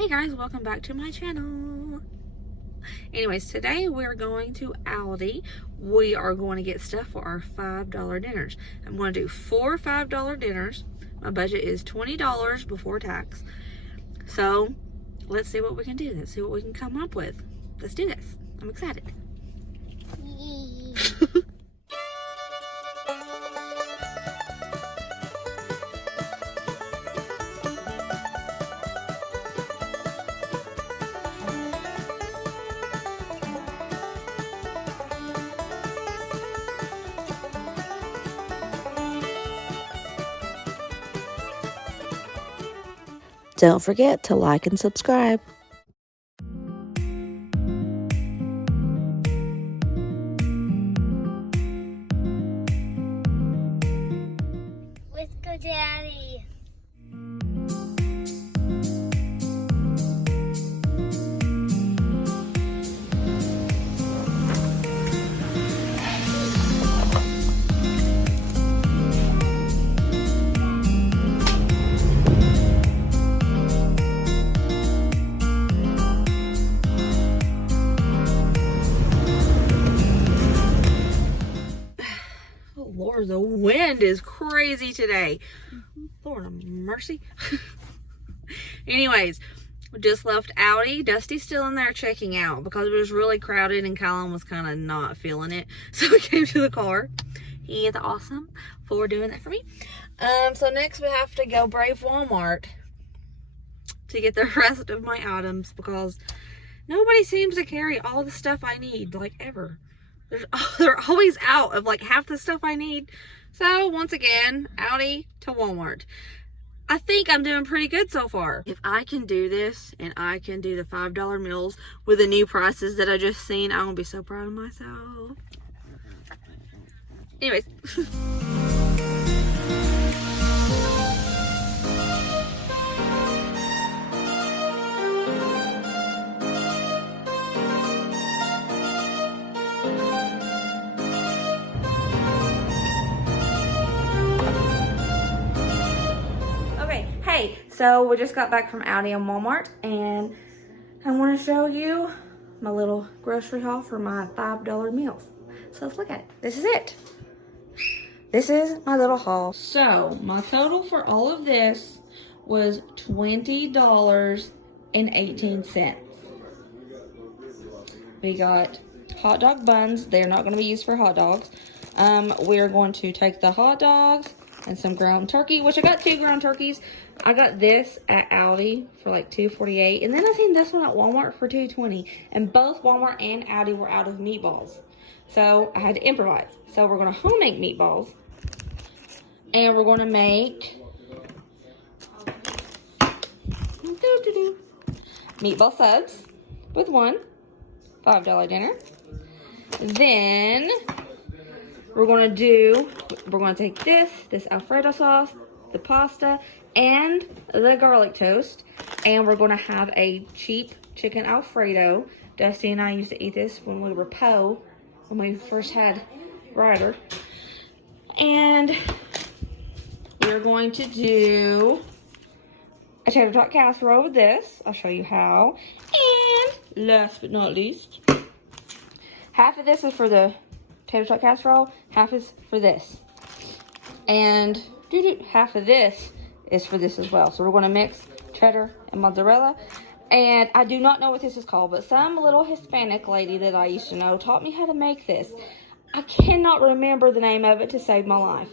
Hey guys, welcome back to my channel. Anyways, today we're going to Aldi. We are going to get stuff for our $5 dinners. I'm going to do 4 $5 dinners. My budget is $20 before tax. So let's see what we can do. Let's see what we can come up with. Let's do this. I'm excited. Don't forget to like and subscribe. Let's go, Daddy. Lord, the wind is crazy today. Lord of mercy. Anyways, we just left Aldi. Dusty's still in there checking out because it was really crowded and Colin was kind of not feeling it. So we came to the car. He is awesome for doing that for me. So next we have to go brave Walmart to get the rest of my items because nobody seems to carry all the stuff I need, like, ever. They're always out of like half the stuff I need. So once again, Aldi to Walmart. I think I'm doing pretty good so far. If I can do this and I can do the $5 meals with the new prices that I just seen, I'm gonna be so proud of myself. Anyways. Hey, so we just got back from Aldi and Walmart, and I want to show you my little grocery haul for my $5 meals. So let's look at it. This is it. This is my little haul. So my total for all of this was $20.18. We got hot dog buns. They're not going to be used for hot dogs. We are going to take the hot dogs and some ground turkey, which I got 2 ground turkeys. I got this at Aldi for like $2.48, and then I seen this one at Walmart for $2.20, and both Walmart and Aldi were out of meatballs, so I had to improvise. So we're gonna home make meatballs, and we're gonna make Meatball Subs with one $5 dinner. Then we're gonna take this Alfredo sauce, the pasta, and the garlic toast, and we're gonna have a cheap chicken Alfredo. Dusty and I used to eat this when we were when we first had Ryder. And we're going to do a Tater Tot Casserole with this. I'll show you how. And last but not least, half of this is for the Tater Tot Casserole, half is for this. And half of this is for this as well. So we're going to mix cheddar and mozzarella. And I do not know what this is called, but some little Hispanic lady that I used to know taught me how to make this. I cannot remember the name of it to save my life,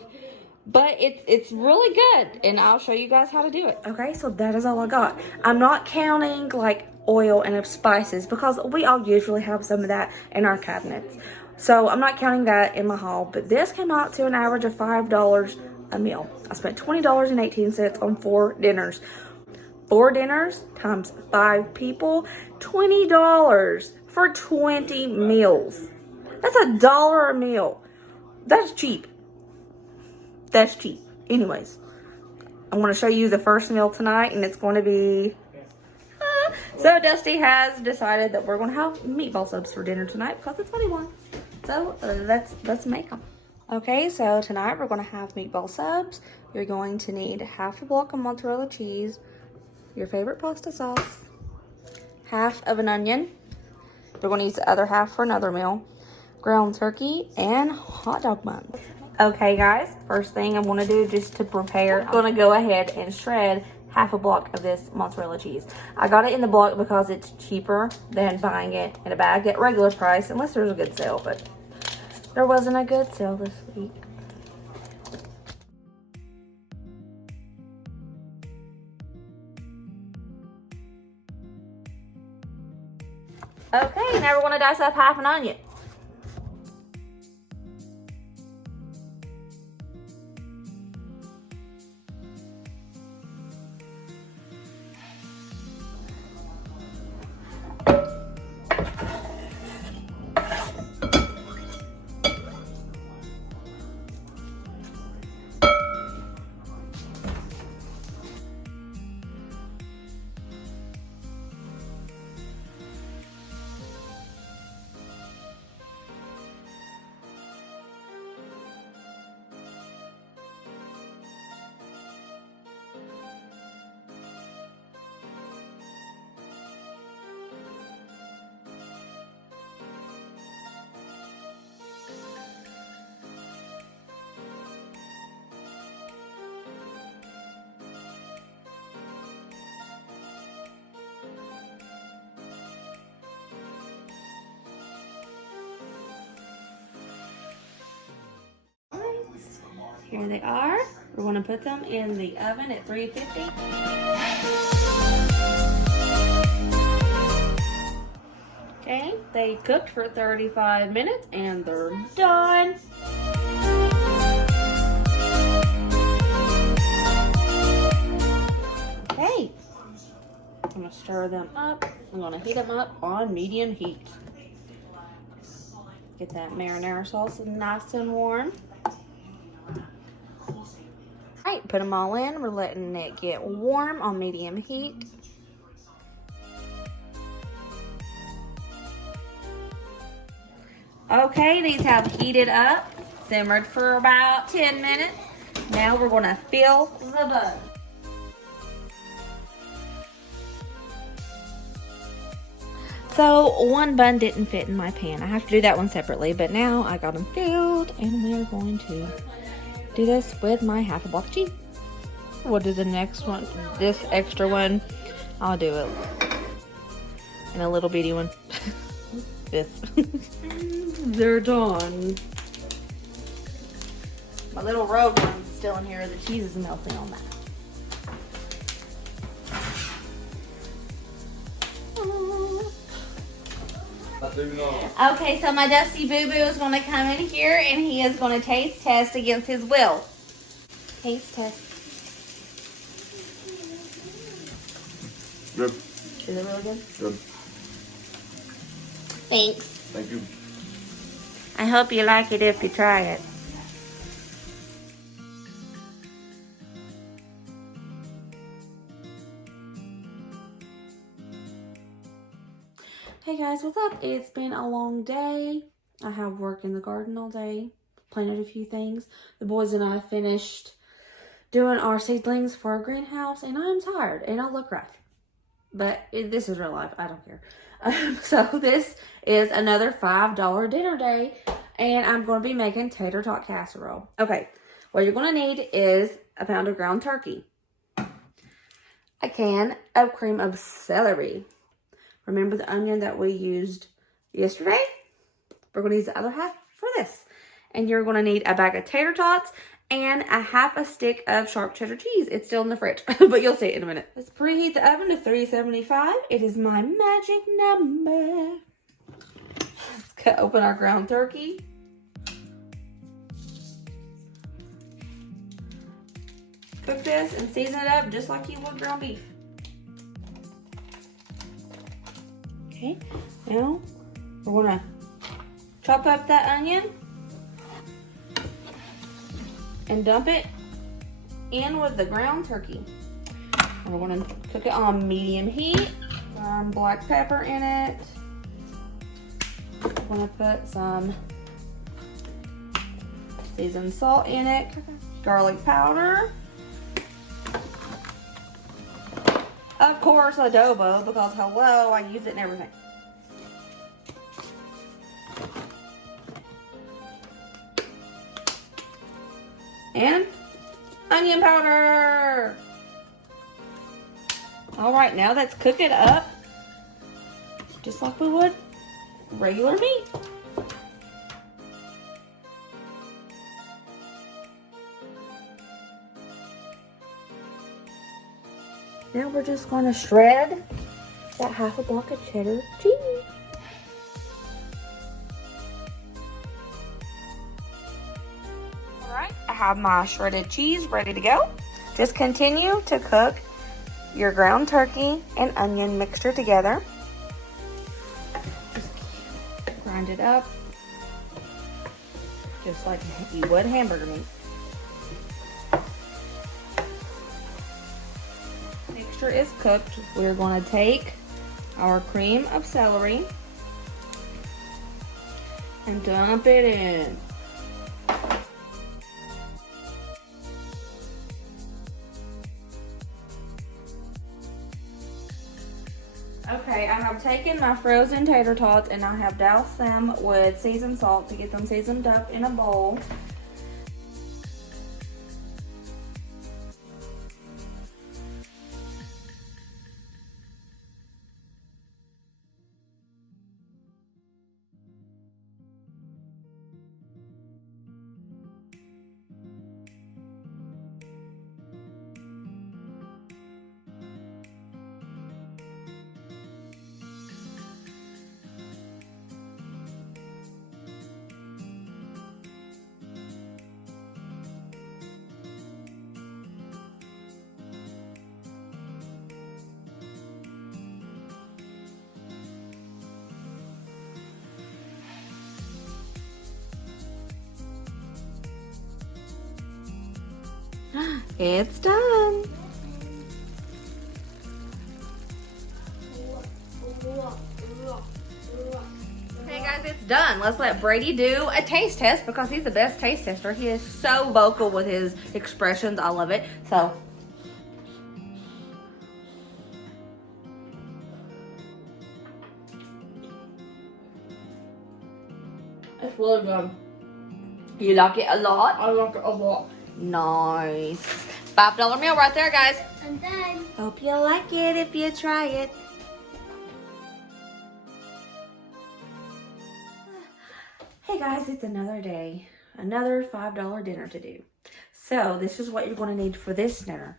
but it's really good, and I'll show you guys how to do it. Okay, so that is all I got. I'm not counting like oil and spices because we all usually have some of that in our cabinets. So I'm not counting that in my haul, but this came out to an average of $5 a meal. I spent $20.18 on 4 dinners. 4 dinners times 5 people, $20 for 20 meals. That's $1 a meal. That's cheap. That's cheap. Anyways, I'm going to show you the first meal tonight, and it's going to be... So Dusty has decided that we're going to have meatball subs for dinner tonight because that's what he wants. So let's make them. Okay, so tonight we're going to have meatball subs. You're going to need half a block of mozzarella cheese, your favorite pasta sauce, half of an onion. We're going to use the other half for another meal. Ground turkey and hot dog buns. Okay guys, first thing I want to do just to prepare, I'm going to go ahead and shred half a block of this mozzarella cheese. I got it in the block because it's cheaper than buying it in a bag at regular price, unless there's a good sale, but there wasn't a good sale this week. Okay, now we're going to dice up half an onion. Here they are. We're going to put them in the oven at 350. Okay, they cooked for 35 minutes and they're done. Okay, I'm going to stir them up. I'm going to heat them up on medium heat. Get that marinara sauce nice and warm. Alright, put them all in. We're letting it get warm on medium heat. Okay, these have heated up, simmered for about 10 minutes. Now we're going to fill the bun. So one bun didn't fit in my pan. I have to do that one separately, but now I got them filled and we are going to do this with my half a block of cheese. We'll do the next one, this extra one. I'll do it in a little bitty one. This. They're done. My little rogue one's still in here. The cheese is melting on that. Okay, so my Dusty Boo Boo is going to come in here and he is going to taste test against his will. Taste test. Good. Is it really good? Good. Thanks. Thank you. I hope you like it if you try it. Hey guys, what's up? It's been a long day. I have worked in the garden all day, planted a few things. The boys and I finished doing our seedlings for our greenhouse, and I'm tired and I look rough. But this is real life. I don't care. So this is another $5 dinner day, and I'm going to be making Tater Tot Casserole. Okay, what you're going to need is a pound of ground turkey, a can of cream of celery. Remember the onion that we used yesterday? We're going to use the other half for this. And you're going to need a bag of tater tots and a half a stick of sharp cheddar cheese. It's still in the fridge, but you'll see it in a minute. Let's preheat the oven to 375. It is my magic number. Let's open our ground turkey. Cook this and season it up just like you would ground beef. Okay, now we're gonna chop up that onion and dump it in with the ground turkey. And we're gonna cook it on medium heat. Some black pepper in it. We're gonna put some seasoned salt in it, garlic powder. Of course, adobo, because hello, I use it in everything. And onion powder. All right, now let's cook it up just like we would regular meat. Now we're just going to shred that half a block of cheddar cheese. All right, I have my shredded cheese ready to go. Just continue to cook your ground turkey and onion mixture together. Just grind it up, just like you would hamburger meat. Mixture is cooked. We're going to take our cream of celery and dump it in. Okay, I have taken my frozen tater tots and I have doused them with seasoned salt to get them seasoned up in a bowl. It's done. Okay guys, it's done. Let's let Brady do a taste test because he's the best taste tester. He is so vocal with his expressions. I love it. So. It's really good. You like it a lot? I like it a lot. Nice. $5 meal right there, guys. I'm done. Hope you like it if you try it. Hey guys, it's another day. Another $5 dinner to do. So this is what you're going to need for this dinner.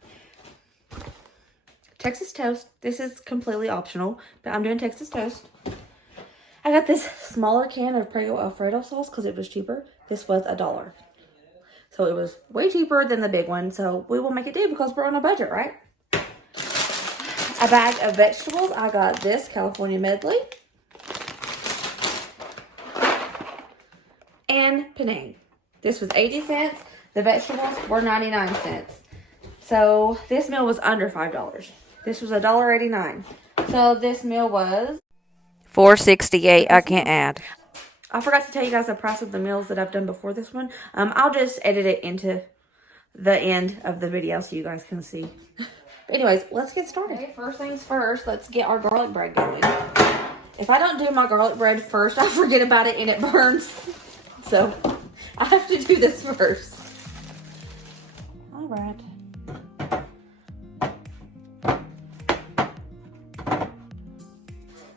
Texas toast. This is completely optional, but I'm doing Texas toast. I got this smaller can of Prego Alfredo sauce because it was cheaper. This was $1. So it was way cheaper than the big one. So we will make it do because we're on a budget, right? A bag of vegetables. I got this California medley. And penne. This was 80 cents. The vegetables were 99 cents. So this meal was under $5. This was $1.89. So this meal was $4.68. I can't add. I forgot to tell you guys the price of the meals that I've done before this one. I'll just edit it into the end of the video so you guys can see. But anyways, let's get started. Okay, first things first, let's get our garlic bread going. If I don't do my garlic bread first, I forget about it and it burns. So I have to do this first. All right.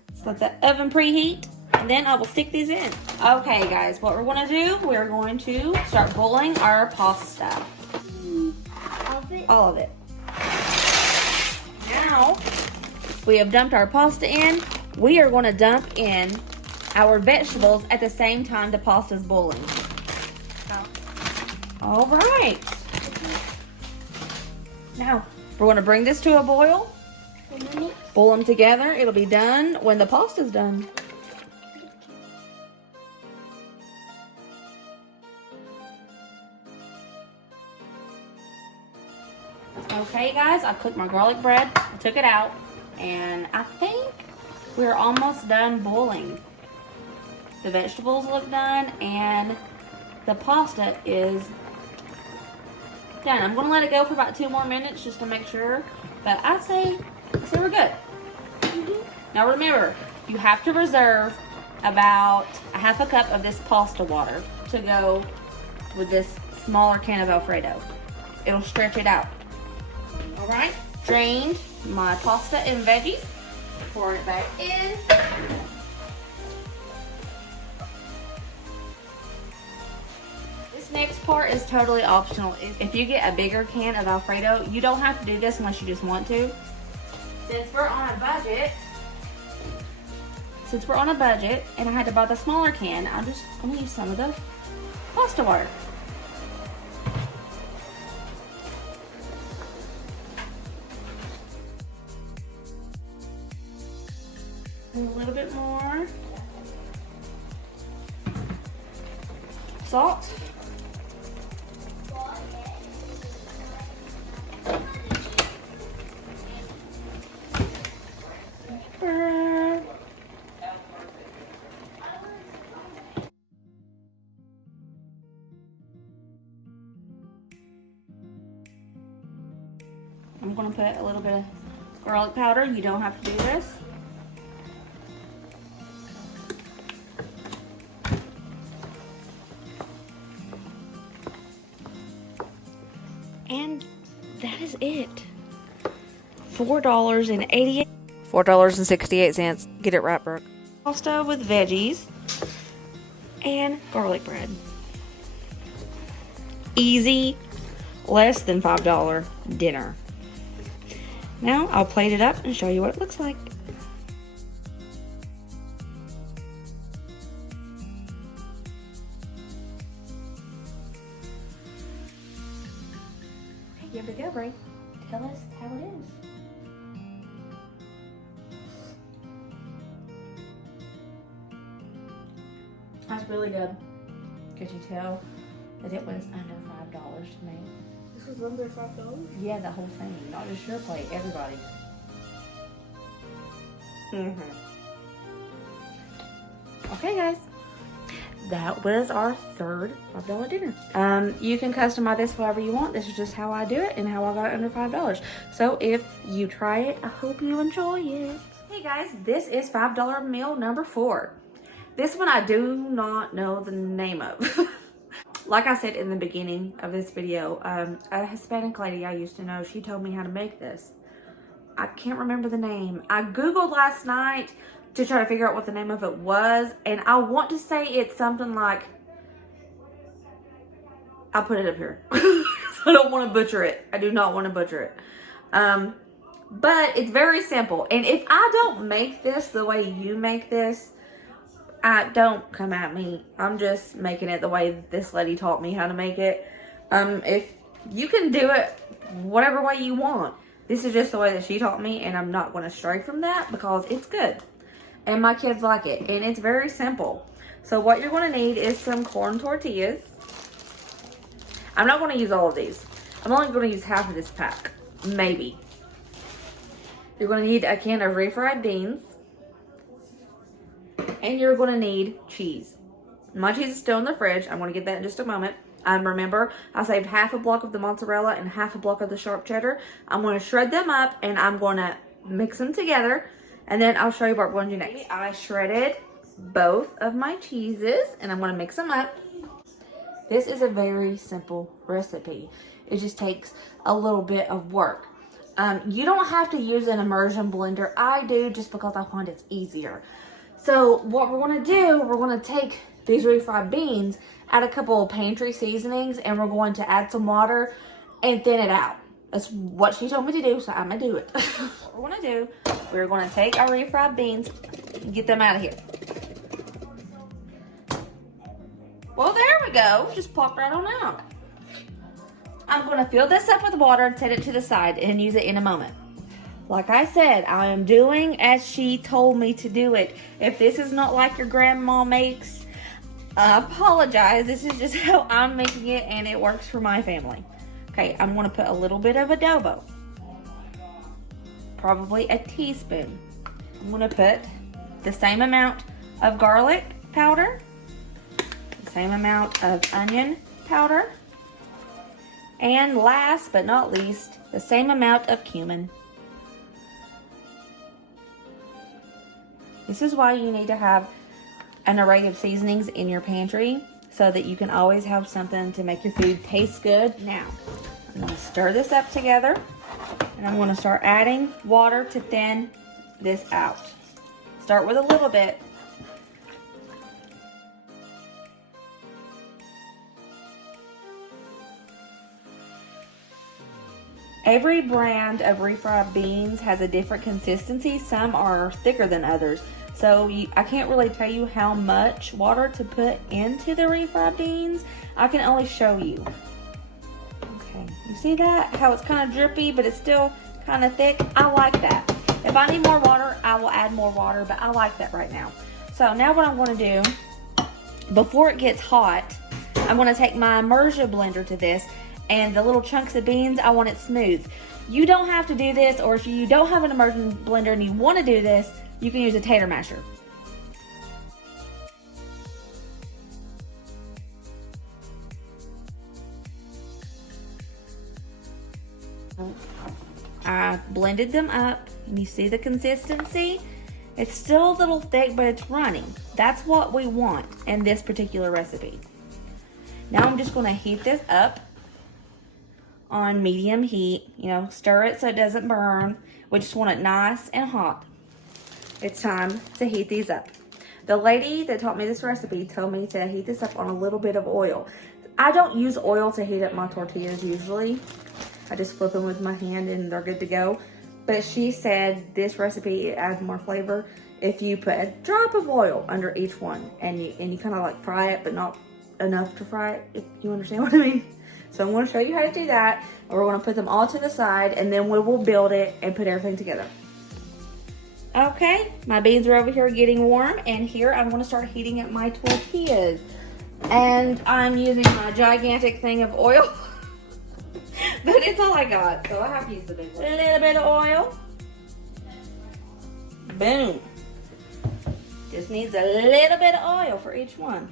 Let's let the oven preheat. And then I will stick these in. Okay, guys, what we're going to do, we're going to start boiling our pasta. All of it. Now, we have dumped our pasta in. We are going to dump in our vegetables at the same time the pasta is boiling. All right. Now, we're going to bring this to a boil. Boil them together. It'll be done when the pasta's done. Okay guys, I cooked my garlic bread, I took it out, and I think we're almost done boiling. The vegetables look done, and the pasta is done. I'm going to let it go for about 2 more minutes just to make sure, but I say So we're good. Now remember, you have to reserve about a half a cup of this pasta water to go with this smaller can of Alfredo. It'll stretch it out. All right, drained my pasta and veggies. Pour it back in. This next part is totally optional. If you get a bigger can of Alfredo, you don't have to do this unless you just want to. Since we're on a budget, and I had to buy the smaller can, I'm just gonna use some of the pasta water. And a little bit more salt. Pepper. I'm gonna put a little bit of garlic powder. You don't have to do this. And that is it. $4.68. $4.68. Get it right, Brooke. Pasta with veggies and garlic bread. Easy, less than $5 dinner. Now I'll plate it up and show you what it looks like. Give it a go, Bray. Tell us how it is. That's really good. Could you tell that it was under $5 to me? This was under $5? Yeah, the whole thing. Not just your plate, everybody. Okay, guys. That was our third $5 dinner. You can customize this however you want. This is just how I do it and how I got it under $5. So if you try it, I hope you enjoy it. Hey guys, this is $5 meal number 4. This one I do not know the name of. Like I said in the beginning of this video, a Hispanic lady I used to know, she told me how to make this. I can't remember the name. I Googled last night to try to figure out what the name of it was, and I want to say it's something like, I'll put it up here. I don't want to butcher it. I do not want to butcher it. But it's very simple, and if I don't make this the way you make this, don't come at me. I'm just making it the way this lady taught me how to make it. If you can do it whatever way you want, this is just the way that she taught me, and I'm not going to stray from that because it's good. And my kids like it. And it's very simple. So what you're going to need is some corn tortillas. I'm not going to use all of these. I'm only going to use half of this pack. Maybe. You're going to need a can of refried beans. And you're going to need cheese. My cheese is still in the fridge. I'm going to get that in just a moment. Remember, I saved half a block of the mozzarella and half a block of the sharp cheddar. I'm going to shred them up and I'm going to mix them together. And then I'll show you what we're going to do next. I shredded both of my cheeses and I'm going to mix them up. This is a very simple recipe. It just takes a little bit of work. You don't have to use an immersion blender. I do just because I find it's easier. So what we're going to do, we're going to take these refried beans, add a couple of pantry seasonings, and we're going to add some water and thin it out. That's what she told me to do, so I'm going to do it. What we're going to do, we're going to take our refried beans and get them out of here. Well, there we go. Just pop right on out. I'm going to fill this up with water and set it to the side and use it in a moment. Like I said, I am doing as she told me to do it. If this is not like your grandma makes, I apologize. This is just how I'm making it, and it works for my family. Okay, I'm going to put a little bit of adobo. Probably a teaspoon. I'm going to put the same amount of garlic powder, the same amount of onion powder, and last but not least, the same amount of cumin. This is why you need to have an array of seasonings in your pantry so that you can always have something to make your food taste good. Now, I'm gonna stir this up together and I'm gonna start adding water to thin this out. Start with a little bit. Every brand of refried beans has a different consistency. Some are thicker than others. So I can't really tell you how much water to put into the refried beans. I can only show you. Okay, you see that? How it's kind of drippy, but it's still kind of thick? I like that. If I need more water, I will add more water, but I like that right now. So now what I'm gonna do, before it gets hot, I'm gonna take my immersion blender to this, and the little chunks of beans, I want it smooth. You don't have to do this, or if you don't have an immersion blender and you want to do this, you can use a tater masher. I blended them up, and you see the consistency? It's still a little thick, but it's running. That's what we want in this particular recipe. Now I'm just gonna heat this up on medium heat. You know, stir it so it doesn't burn. We just want it nice and hot. It's time to heat these up. The lady that taught me this recipe told me to heat this up on a little bit of oil. I don't use oil to heat up my tortillas usually. I just flip them with my hand and they're good to go. But she said this recipe adds more flavor if you put a drop of oil under each one and you kind of like fry it, but not enough to fry it, if you understand what I mean. So I'm going to show you how to do that. And we're going to put them all to the side, and then we will build it and put everything together. Okay, my beans are over here getting warm, and here I'm going to start heating up my tortillas. And I'm using my gigantic thing of oil. But it's all I got, so I have to use the big one. A little bit of oil. Boom. Just needs a little bit of oil for each one.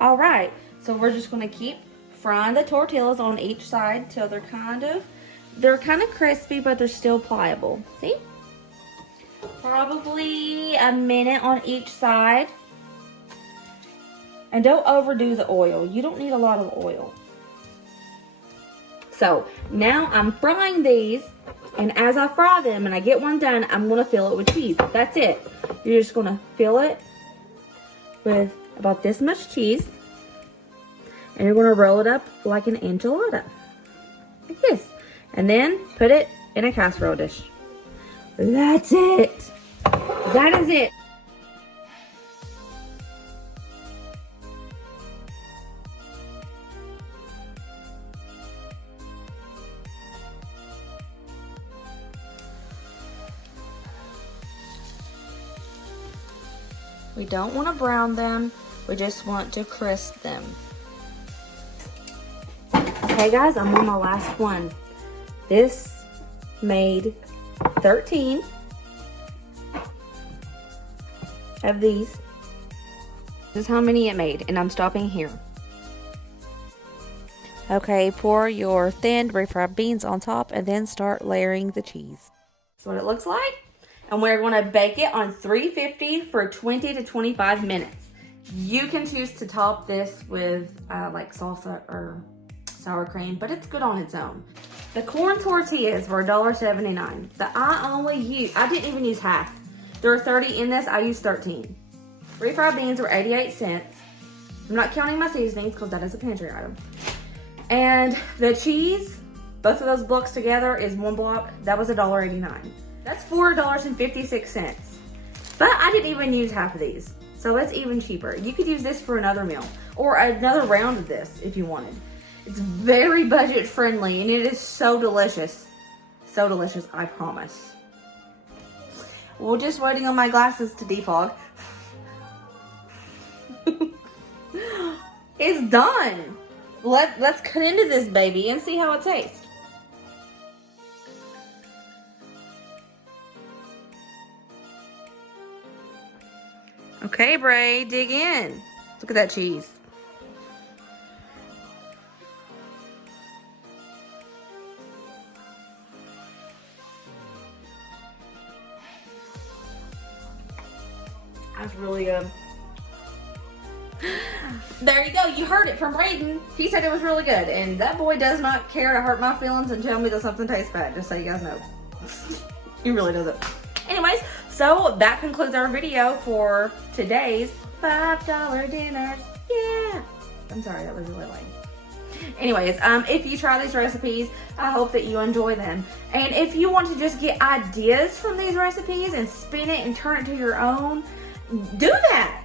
All right, so we're just gonna keep frying the tortillas on each side till they're kind of crispy, but they're still pliable. See? Probably a minute on each side. And don't overdo the oil. You don't need a lot of oil. So now I'm frying these, and as I fry them and I get one done, I'm gonna fill it with cheese. That's it. You're just gonna fill it with about this much cheese, and you're going to roll it up like an enchilada, like this, and then put it in a casserole dish. That's it. That is it. We don't want to brown them. We just want to crisp them. Okay guys, I'm on my last one. This made 13 of these. This is how many it made, and I'm stopping here. Okay, pour your thinned refried beans on top and then start layering the cheese. That's what it looks like. And we're going to bake it on 350 for 20 to 25 minutes. You can choose to top this with like salsa or sour cream, but it's good on its own. The corn tortillas were $1.79, but I didn't even use half. There are 30 in this, I used 13. Refried beans were 88 cents. I'm not counting my seasonings because that is a pantry item. And the cheese, both of those blocks together is one block. That was $1.89. That's $4.56. But I didn't even use half of these, so it's even cheaper. You could use this for another meal or another round of this if you wanted. It's very budget friendly and it is so delicious. So delicious, I promise. We're just waiting on my glasses to defog. It's done. Let's cut into this baby and see how it tastes. Okay, Bray, dig in. Look at that cheese. It's really good. There you go. You heard it from Braden. He said it was really good. And that boy does not care to hurt my feelings and tell me that something tastes bad. Just so you guys know. He really doesn't. Anyways, so that concludes our video for today's $5 dinners. Yeah. I'm sorry, that was really lame. Anyways, if you try these recipes, I hope that you enjoy them. And if you want to just get ideas from these recipes and spin it and turn it to your own, do that.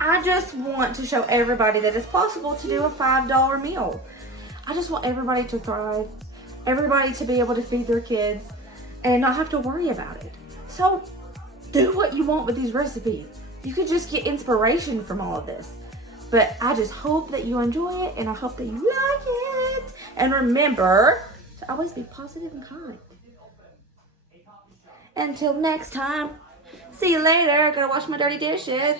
I just want to show everybody that it's possible to do a $5 meal. I just want everybody to thrive, everybody to be able to feed their kids and not have to worry about it. So do what you want with these recipes. You could just get inspiration from all of this. But I just hope that you enjoy it and I hope that you like it. And remember to always be positive and kind. Until next time, see you later. Gotta wash my dirty dishes.